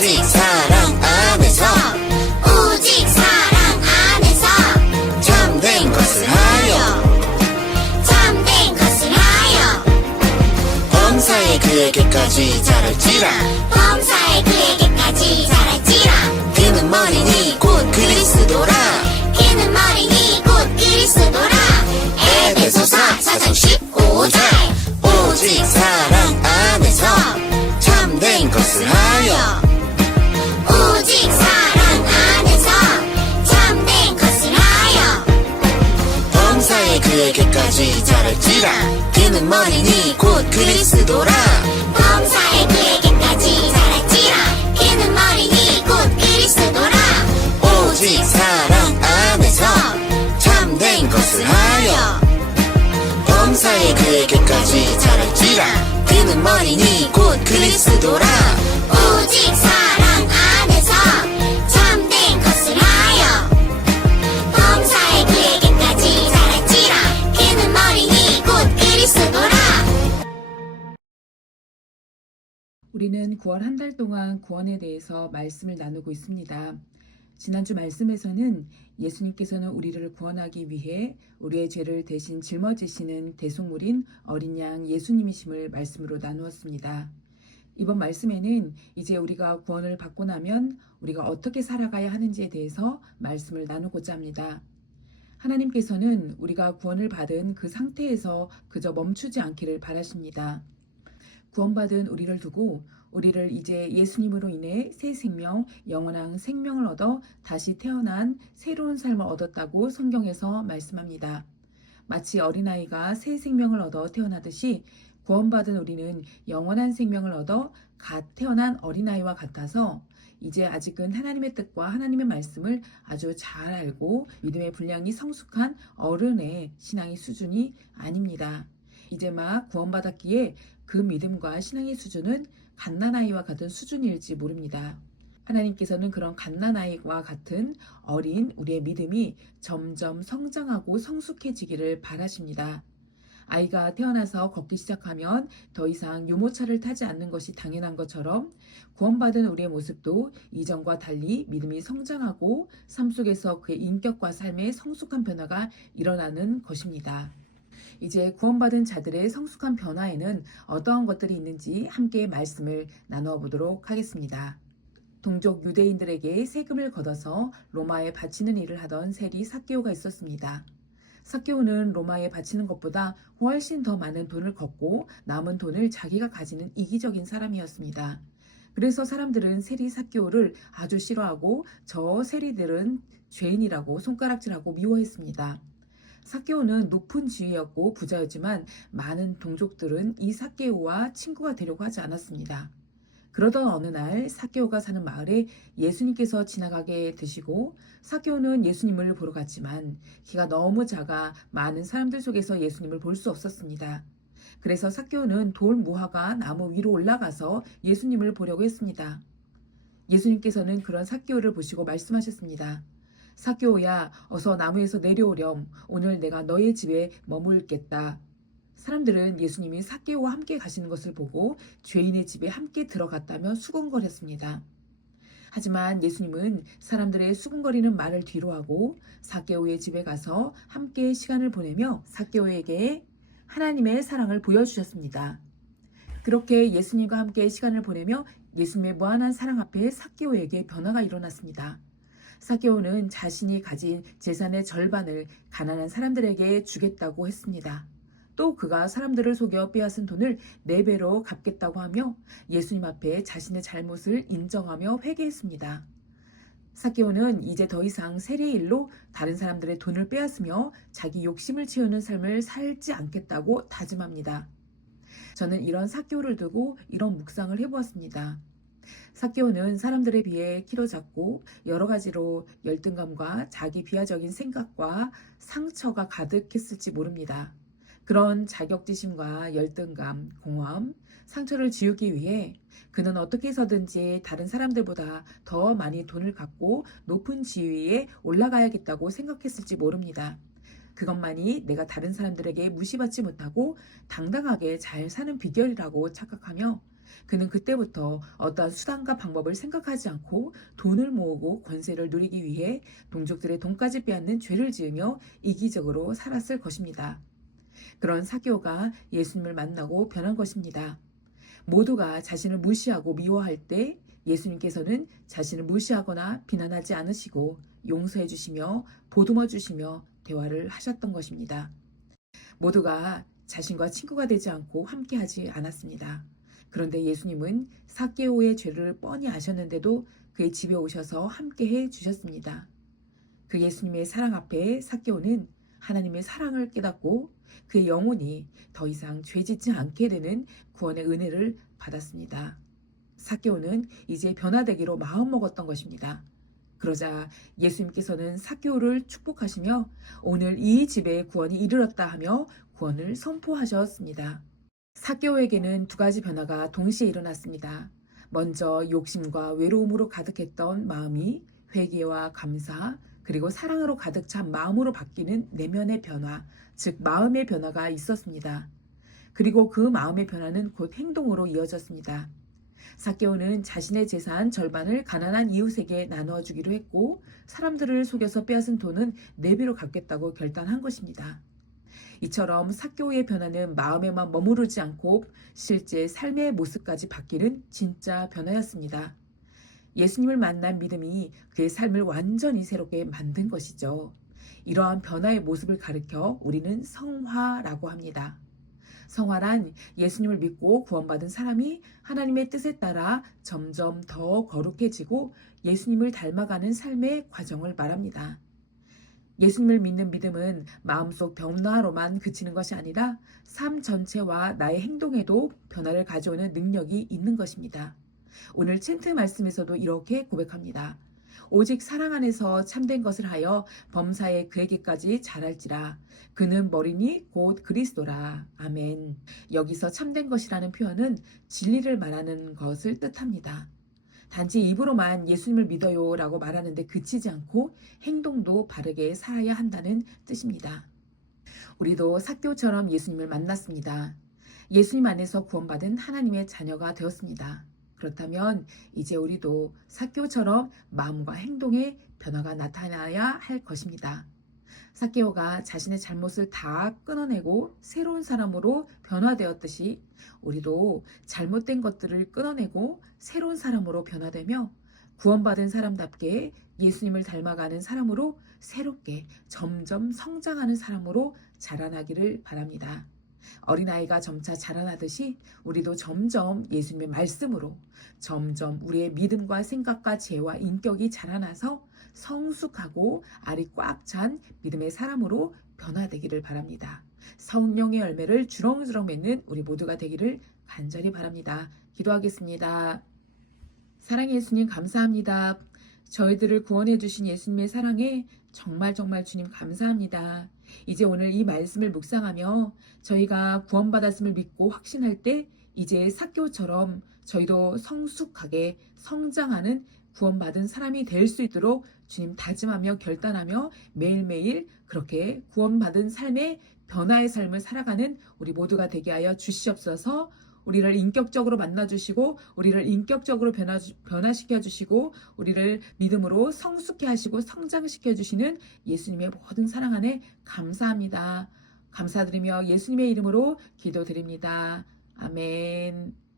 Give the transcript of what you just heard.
오직 사랑 안에서 오직 사랑 안에서 참된 것을 하여 참된 것을 하여 범사에 그에게까지 자랄지라 범사에 그에게까지 자랄지라 그는 머리니 곧 그리스도라 그는 머리니 곧 그리스도라 에베소서 4장 15절 오직 사랑 안에서 참된 것을 하여 오직 사랑 안에서 참된 것을 하여 범사에 그에게까지 자랄지라 그는 머리니 곧 그리스도라 범사에 그에게까지 자랄지라 그는 머리니 곧 그리스도라 오직 사랑 안에서 참된 것을 하여 범사에 그에게까지 자랄지라 그는 머리니 곧 그리스도라 오직 사랑 안에서 참된 것을 하여 범사에 그에게까지 자랄지라 그는 머리니 곧 그리스도라. 우리는 구원 한 달 동안 구원에 대해서 말씀을 나누고 있습니다. 지난주 말씀에서는 예수님께서는 우리를 구원하기 위해 우리의 죄를 대신 짊어지시는 대속물인 어린 양 예수님이심을 말씀으로 나누었습니다. 이번 말씀에는 이제 우리가 구원을 받고 나면 우리가 어떻게 살아가야 하는지에 대해서 말씀을 나누고자 합니다. 하나님께서는 우리가 구원을 받은 그 상태에서 그저 멈추지 않기를 바라십니다. 구원받은 우리를 두고 우리를 이제 예수님으로 인해 새 생명, 영원한 생명을 얻어 다시 태어난 새로운 삶을 얻었다고 성경에서 말씀합니다. 마치 어린아이가 새 생명을 얻어 태어나듯이 구원받은 우리는 영원한 생명을 얻어 갓 태어난 어린아이와 같아서 이제 아직은 하나님의 뜻과 하나님의 말씀을 아주 잘 알고 믿음의 분량이 성숙한 어른의 신앙의 수준이 아닙니다. 이제 막 구원받았기에 그 믿음과 신앙의 수준은 갓난아이와 같은 수준일지 모릅니다. 하나님께서는 그런 갓난아이와 같은 어린 우리의 믿음이 점점 성장하고 성숙해지기를 바라십니다. 아이가 태어나서 걷기 시작하면 더 이상 유모차를 타지 않는 것이 당연한 것처럼 구원받은 우리의 모습도 이전과 달리 믿음이 성장하고 삶 속에서 그의 인격과 삶의 성숙한 변화가 일어나는 것입니다. 이제 구원받은 자들의 성숙한 변화에는 어떠한 것들이 있는지 함께 말씀을 나누어 보도록 하겠습니다. 동족 유대인들에게 세금을 걷어서 로마에 바치는 일을 하던 세리 삭개오가 있었습니다. 삭개오는 로마에 바치는 것보다 훨씬 더 많은 돈을 걷고 남은 돈을 자기가 가지는 이기적인 사람이었습니다. 그래서 사람들은 세리 삭개오를 아주 싫어하고 저 세리들은 죄인이라고 손가락질하고 미워했습니다. 삭개오는 높은 지위였고 부자였지만 많은 동족들은 이 삭개오와 친구가 되려고 하지 않았습니다. 그러던 어느 날 삭개오가 사는 마을에 예수님께서 지나가게 되시고 삭개오는 예수님을 보러 갔지만 키가 너무 작아 많은 사람들 속에서 예수님을 볼 수 없었습니다. 그래서 삭개오는 돌 무화과 나무 위로 올라가서 예수님을 보려고 했습니다. 예수님께서는 그런 삭개오를 보시고 말씀하셨습니다. 삭개오야, 어서 나무에서 내려오렴. 오늘 내가 너의 집에 머물겠다. 사람들은 예수님이 삭개오와 함께 가시는 것을 보고 죄인의 집에 함께 들어갔다며 수군거렸습니다. 하지만 예수님은 사람들의 수군거리는 말을 뒤로하고 삭개오의 집에 가서 함께 시간을 보내며 삭개오에게 하나님의 사랑을 보여주셨습니다. 그렇게 예수님과 함께 시간을 보내며 예수님의 무한한 사랑 앞에 삭개오에게 변화가 일어났습니다. 삭개오는 자신이 가진 재산의 절반을 가난한 사람들에게 주겠다고 했습니다. 또 그가 사람들을 속여 빼앗은 돈을 4배로 갚겠다고 하며 예수님 앞에 자신의 잘못을 인정하며 회개했습니다. 삭개오는 이제 더 이상 세리의 일로 다른 사람들의 돈을 빼앗으며 자기 욕심을 채우는 삶을 살지 않겠다고 다짐합니다. 저는 이런 삭개오를 두고 이런 묵상을 해보았습니다. 삭개오는 사람들에 비해 키도 작고 여러 가지로 열등감과 자기 비하적인 생각과 상처가 가득했을지 모릅니다. 그런 자격지심과 열등감, 공허함, 상처를 지우기 위해 그는 어떻게 해서든지 다른 사람들보다 더 많이 돈을 갖고 높은 지위에 올라가야겠다고 생각했을지 모릅니다. 그것만이 내가 다른 사람들에게 무시받지 못하고 당당하게 잘 사는 비결이라고 착각하며 그는 그때부터 어떠한 수단과 방법을 생각하지 않고 돈을 모으고 권세를 누리기 위해 동족들의 돈까지 빼앗는 죄를 지으며 이기적으로 살았을 것입니다. 그런 삭개오가 예수님을 만나고 변한 것입니다. 모두가 자신을 무시하고 미워할 때 예수님께서는 자신을 무시하거나 비난하지 않으시고 용서해 주시며 보듬어 주시며 대화를 하셨던 것입니다. 모두가 자신과 친구가 되지 않고 함께하지 않았습니다. 그런데 예수님은 삭개오의 죄를 뻔히 아셨는데도 그의 집에 오셔서 함께해 주셨습니다. 그 예수님의 사랑 앞에 삭개오는 하나님의 사랑을 깨닫고 그의 영혼이 더 이상 죄짓지 않게 되는 구원의 은혜를 받았습니다. 삭개오는 이제 변화되기로 마음먹었던 것입니다. 그러자 예수님께서는 삭개오를 축복하시며 오늘 이 집에 구원이 이르렀다 하며 구원을 선포하셨습니다. 삭개오에게는 두 가지 변화가 동시에 일어났습니다. 먼저 욕심과 외로움으로 가득했던 마음이 회개와 감사 그리고 사랑으로 가득 찬 마음으로 바뀌는 내면의 변화, 즉 마음의 변화가 있었습니다. 그리고 그 마음의 변화는 곧 행동으로 이어졌습니다. 삭개오는 자신의 재산 절반을 가난한 이웃에게 나누어 주기로 했고 사람들을 속여서 빼앗은 돈은 내비로 갚겠다고 결단한 것입니다. 이처럼 삭개오의 변화는 마음에만 머무르지 않고 실제 삶의 모습까지 바뀌는 진짜 변화였습니다. 예수님을 만난 믿음이 그의 삶을 완전히 새롭게 만든 것이죠. 이러한 변화의 모습을 가리켜 우리는 성화라고 합니다. 성화란 예수님을 믿고 구원받은 사람이 하나님의 뜻에 따라 점점 더 거룩해지고 예수님을 닮아가는 삶의 과정을 말합니다. 예수님을 믿는 믿음은 마음속 변화로만 그치는 것이 아니라 삶 전체와 나의 행동에도 변화를 가져오는 능력이 있는 것입니다. 오늘 챈트 말씀에서도 이렇게 고백합니다. 오직 사랑 안에서 참된 것을 하여 범사에 그에게까지 자랄지라. 그는 머리니 곧 그리스도라. 아멘. 여기서 참된 것이라는 표현은 진리를 말하는 것을 뜻합니다. 단지 입으로만 예수님을 믿어요 라고 말하는데 그치지 않고 행동도 바르게 살아야 한다는 뜻입니다. 우리도 삭개오처럼 예수님을 만났습니다. 예수님 안에서 구원받은 하나님의 자녀가 되었습니다. 그렇다면 이제 우리도 삭개오처럼 마음과 행동에 변화가 나타나야 할 것입니다. 삭개오가 자신의 잘못을 다 끊어내고 새로운 사람으로 변화되었듯이 우리도 잘못된 것들을 끊어내고 새로운 사람으로 변화되며 구원받은 사람답게 예수님을 닮아가는 사람으로 새롭게 점점 성장하는 사람으로 자라나기를 바랍니다. 어린아이가 점차 자라나듯이 우리도 점점 예수님의 말씀으로 점점 우리의 믿음과 생각과 죄와 인격이 자라나서 성숙하고 알이 꽉 찬 믿음의 사람으로 변화되기를 바랍니다. 성령의 열매를 주렁주렁 맺는 우리 모두가 되기를 간절히 바랍니다. 기도하겠습니다. 사랑의 예수님 감사합니다. 저희들을 구원해 주신 예수님의 사랑에 정말 주님 감사합니다. 이제 오늘 이 말씀을 묵상하며 저희가 구원받았음을 믿고 확신할 때 이제 삭개오처럼 저희도 성숙하게 성장하는 구원받은 사람이 될 수 있도록 주님 다짐하며 결단하며 매일매일 그렇게 구원받은 삶의 변화의 삶을 살아가는 우리 모두가 되게 하여 주시옵소서. 우리를 인격적으로 만나주시고 우리를 인격적으로 변화시켜 주시고 우리를 믿음으로 성숙해 하시고 성장시켜 주시는 예수님의 모든 사랑 안에 감사합니다. 감사드리며 예수님의 이름으로 기도드립니다. 아멘.